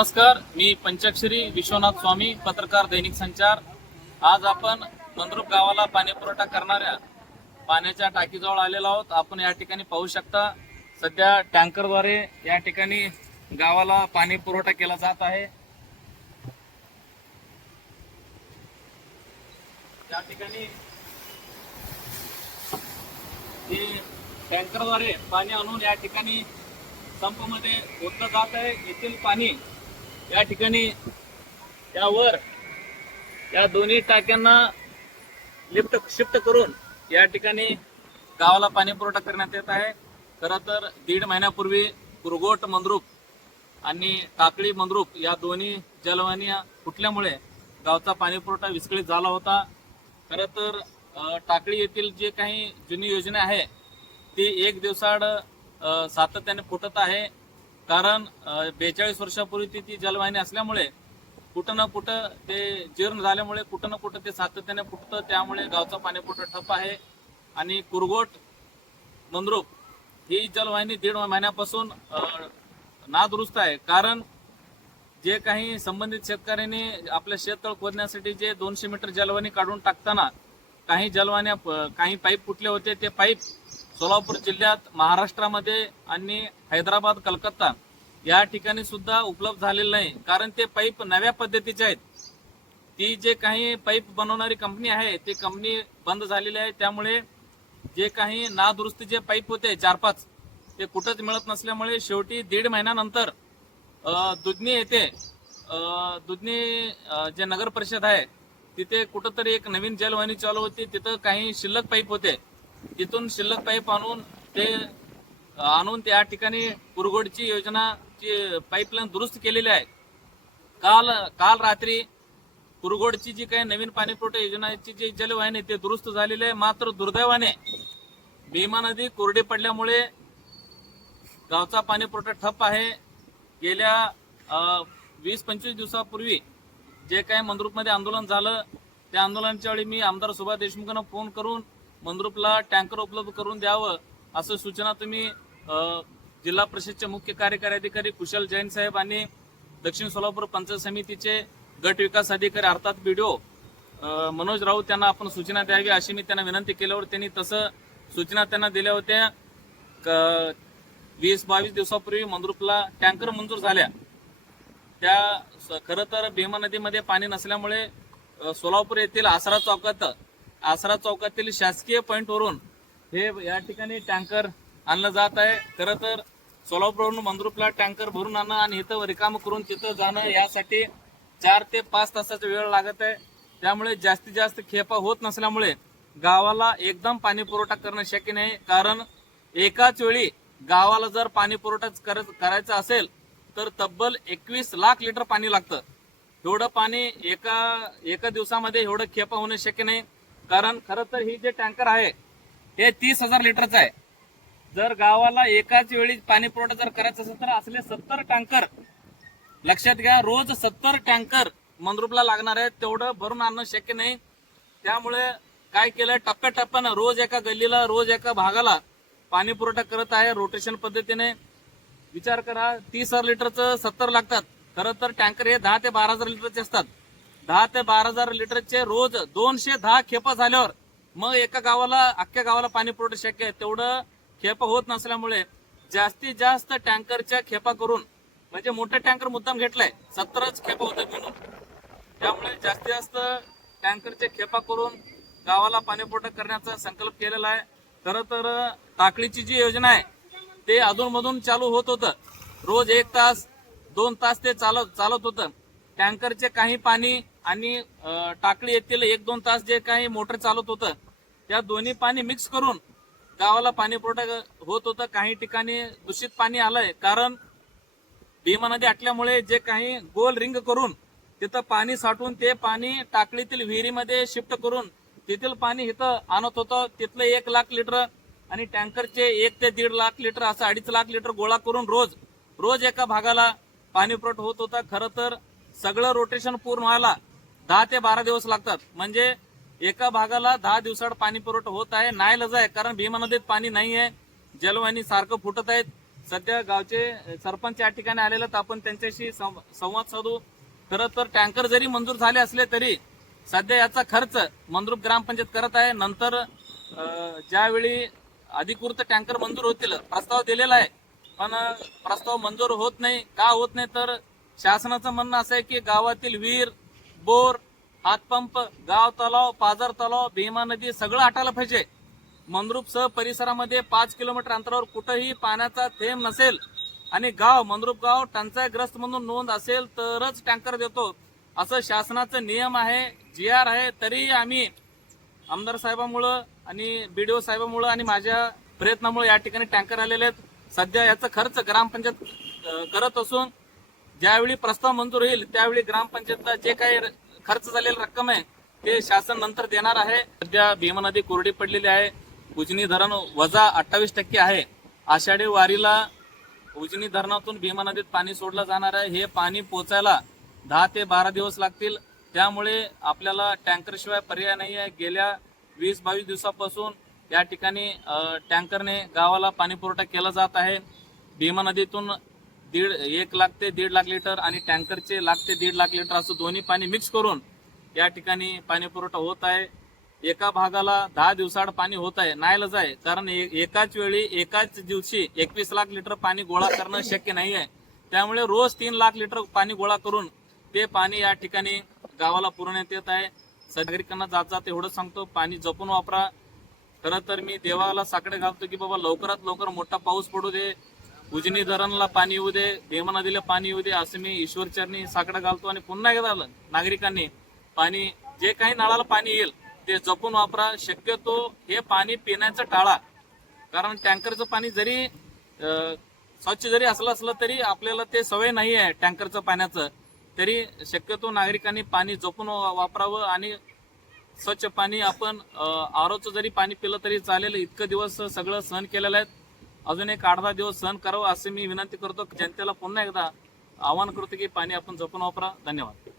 नमस्कार, मी पंचाक्षरी विश्वनाथ स्वामी, पत्रकार दैनिक संचार। आज आपण मंद्रुप गावाला पाणी पुरवठा करणाऱ्या पाण्याच्या टाकीजवळ आलेलो आहोत। आपण या ठिकाणी पाहू शकता, सध्या टँकरद्वारे या ठिकाणी गावाला पाणी पुरवठा केला जात आहे। या ठिकाणी टँकरद्वारे पाणी आणून या ठिकाणी संप मध्ये ओतलं जात आहे। येथील पाणी या ठिकाणी यावर या दोन्ही टाक्यांना शिफ्ट करून या ठिकाणी गावाला पाणी पुरवठा करण्यात येत आहे। खरं तर 1.5 महिन्यापूर्वी कुरगोट मंद्रुप आणि टाकळी मंद्रुप या दोन्ही जलवाहिन्या फुटल्यामुळे गावचा पाणी पुरवठा विस्कळीत झाला होता। खरं तर टाकळी येथील जे काही जुनी योजना आहे ती एक दिवसाआड सातत्याने फुटत आहे। कारण 42 वर्षापूर्वी ती जलवाहिनी असल्यामुळे कुठं ना कुठं ते जीर्ण झाल्यामुळे कुठं ना कुठं ते सातत्याने फुटतं, त्यामुळे गावचा पाणी पुरवठा ठप्प आहे। आणि कुरगोट मंद्रुप ही जलवाहिनी 1.5 महिन्यापासून नादुरुस्त आहे। कारण जे काही संबंधित शेतकऱ्यांनी आपल्या शेततळ खोदण्यासाठी जे 200 मीटर जलवाहिनी काढून टाकताना काही जलवाहिन्या काही पाईप फुटले होते। ते पाईप सोलापूर जिल्ह्यात, महाराष्ट्रामध्ये आणि हैदराबाद, कलकत्ता या ठिकाणी सुद्धा उपलब्ध झालेले नाही। कारण ते पाईप नव्या पद्धतीचे आहेत। ती जे काही पाईप बनवणारी कंपनी आहे ती कंपनी बंद झालेली आहे। त्यामुळे जे काही नादुरुस्ती जे पाईप होते 4-5 ते कुठंच मिळत नसल्यामुळे शेवटी 1.5 महिन्यानंतर दुधनी येथे दुधनी जे नगर परिषद आहे तिथे कुठंतरी एक नवीन जलवाहिनी चालू होती। तिथं काही शिल्लक पाईप होते, तिथून शिल्लक पाईप आणून त्या ठिकाणी कुरगोटची योजनाची पाईपलाईन दुरुस्त केलेली आहे। काल रात्री कुरगोटची जी काही नवीन पाणी पुरवठा योजनाची जी जलवाहिनी ते दुरुस्त झालेली आहे। मात्र दुर्दैवाने भीमा नदी कोरडी पडल्यामुळे गावचा पाणी पुरवठा ठप्प आहे। गेल्या 20-25 दिवसापूर्वी जे काही मंद्रुपमध्ये आंदोलन झालं त्या आंदोलनाच्या वेळी मी आमदार सुभाष देशमुखांना फोन करून मंद्रुपला टँकर उपलब्ध करून द्यावं असं सूचना तुम्ही जिल्हा परिषदचे मुख्य कार्यकारी अधिकारी कुशल जैन साहेब आणि दक्षिण सोलापूर पंचायत समितीचे गट विकास अधिकारी अर्थात BDO मनोज राऊत त्यांना आपण सूचना द्यावी अशी मी त्यांना विनंती केल्यावर त्यांनी तसं सूचना त्यांना दिल्या होत्या। 20-22 दिवसापूर्वी मंद्रुपला टँकर मंजूर झाल्या। त्या खरं तर भीमा नदीमध्ये पाणी नसल्यामुळे सोलापूर येथील आसरा चौकातील शासकीय पॉइंटवरून हे या ठिकाणी टँकर आणलं जात आहे। खरं तर सोलापूरवरून मंद्रुपला टँकर भरून आणणं आणि इथं रिकाम करून तिथं जाणं यासाठी 4 ते 5 तासाचा वेळ लागत आहे। त्यामुळे जास्तीत जास्त खेपा होत नसल्यामुळे गावाला एकदम पाणी पुरवठा करणं शक्य नाही। कारण एकाच वेळी गावाला जर पाणी पुरवठा करायचा असेल तर तब्बल 21 लाख लिटर पाणी लागतं। एवढं पाणी एका दिवसामध्ये एवढं खेपा होणं शक्य नाही। कारण खरं तर ही जे टँकर आहे हे 30,000 लिटरचं आहे। जर गावाला एकाच वेळी पाणी पुरवठा जर करायचा असेल तर असले 70 टँकर लक्षात घ्या, रोज 70 टँकर मंद्रुपला लागणार आहेत। तेवढं भरून आणणं शक्य नाही। त्यामुळे काय केलं, टप्प्याटप्प्यानं रोज एका गल्लीला, रोज एका भागाला पाणी पुरवठा करत आहे रोटेशन पद्धतीने। विचार करा, 30,000 लिटरचं 70 लागतात। खरं तर टँकर हे 10 ते 12,000 लिटरचे असतात। 10 ते 12,000 लिटरचे रोज 210 खेपा झाल्यावर मग अख्ख्या गावाला पाणी पुरवठा शक्य आहे। तेवढं खेपा होत नसल्यामुळे जास्तीत जास्त टँकरच्या खेपा करून, म्हणजे मोठे टँकर मुद्दाम घेतलाय 17च खेपा होतात म्हणून, त्यामुळे जास्तीत जास्त टँकरचे खेपा करून गावाला पाणी पुरवठा करण्याचा संकल्प केलेला आहे। खरं तर टाकळीची जी योजना आहे ते अधूनमधून चालू होत होतं, रोज 1 तास 2 तास ते चालत होतं। टँकरचे काही पाणी आणि टाकळी येथील 1-2 तास जे काही मोटर चालत होतं त्या दोन्ही पाणी मिक्स करून गावाला पाणी पुरवठा होत होतं। काही ठिकाणी दूषित पाणी आलंय, कारण भीमा नदी आटल्यामुळे जे काही गोल रिंग करून तिथं पाणी साठवून ते पाणी टाकळीतील विहिरीमध्ये शिफ्ट करून तिथील पाणी इथं आणत होतं। तिथलं 1 लाख लिटर आणि टँकरचे 1 ते 1.5 लाख लिटर असं 2.5 लाख लिटर गोळा करून रोज एका भागाला पाणी पुरवठा होत होता। खरं तर सगळं रोटेशन पूर्ण व्हायला 10 ते 12 दिवस लागतात। म्हणजे एका भागाला 10 दिवसाआड पाणी पुरवठा होत आहे। नाईलाज आहे, कारण भीमा नदीत पाणी नाही आहे, जलवाहिनी सारखं फुटत आहेत। सध्या गावचे सरपंच या ठिकाणी आलेले आहेत, आपण त्यांच्याशी संवाद साधू. खरं तर टँकर जरी मंजूर झाले असले तरी सध्या याचा खर्च मंद्रुप ग्रामपंचायत करत आहे. नंतर ज्यावेळी अधिकृत टँकर मंजूर होतील, प्रस्ताव दिलेला आहे, पण प्रस्ताव मंजूर होत नाही. का होत नाही तर शासनाचं म्हणणं असं आहे की गावातील विहीर, बोर, हातपंप, गाव तलाव, पाझर तलाव, भीमा नदी सगळं हटायला पाहिजे. मंद्रुपसह परिसरामध्ये 5 किलोमीटर अंतरावर कुठेही पाण्याचा थेंब नसेल आणि मंद्रुप गाव टंचाईग्रस्त म्हणून नोंद असेल तरच टँकर देतो, असं शासनाचं नियम आहे, GR आहे. तरी आम्ही आमदार साहेबांमुळं आणि BDO साहेबांमुळं आणि माझ्या प्रयत्नामुळे या ठिकाणी टँकर आलेले आहेत. सध्या याचा खर्च ग्रामपंचायत करत असून ज्यावेळी प्रस्ताव मंजूर होईल त्यावेळी ग्रामपंचायतला जे काही खर्च झालेली रक्कम आहे ते शासन नंतर देणार आहे. सध्या भीमा नदी कोरडी पडलेली आहे. उजनी धरण वजा 28% आहे. आषाढी वारीला उजनी धरणातून भीमा नदीत पाणी सोडलं जाणार आहे. हे पाणी पोचायला 10 ते 12 दिवस लागतील. त्यामुळे आपल्याला टँकर शिवाय पर्याय नाही आहे. गेल्या 20-22 दिवसापासून या ठिकाणी टँकरने गावाला पाणी पुरवठा केला जात आहे. भीमा नदीतून 1 लाख ते 1.5 लाख लिटर आणि टँकरचे 1 लाख ते 1.5 लाख लिटर असं दोन्ही पाणी मिक्स करून या ठिकाणी पाणी पुरवठा होत आहे. एका भागाला 10 दिवसाआड पाणी होत आहे. नाईलाज आहे, कारण एकाच वेळी एकाच दिवशी 21 लाख लिटर पाणी गोळा करणं शक्य नाही आहे. त्यामुळे रोज 3 लाख लिटर पाणी गोळा करून ते पाणी या ठिकाणी गावाला पुरवण्यात येत आहे. नागरिकांना जात एवढं सांगतो, पाणी जपून वापरा. खरं तर मी देवाला साकडे घालतो की बाबा लवकरात लवकर मोठा पाऊस पडू दे, उजनी धरणला पाणी येऊ दे, भीमा नदीला पाणी येऊ दे, असं मी ईश्वरचरणी साकडा घालतो. आणि पुन्हा एकदा नागरिकांनी पाणी जे काही नळाला पाणी येईल ते जपून वापरा. शक्यतो हे पाणी पिण्याचं टाळा, कारण टँकरचं पाणी जरी स्वच्छ जरी असलं तरी आपल्याला ते सवय नाही आहे टँकरचं पाण्याचं. तरी शक्यतो नागरिकांनी पाणी जपून वापरावं आणि स्वच्छ पाणी आपण आरोचं जरी पाणी पिलं तरी चालेल. इतकं दिवस सगळं सहन केलेलं आहे, अजून एक 8-10 दिवस सहन करावं असं मी विनंती करतो. जनतेला पुन्हा एकदा आवाहन करतो की पाणी आपण जपून वापरा. धन्यवाद.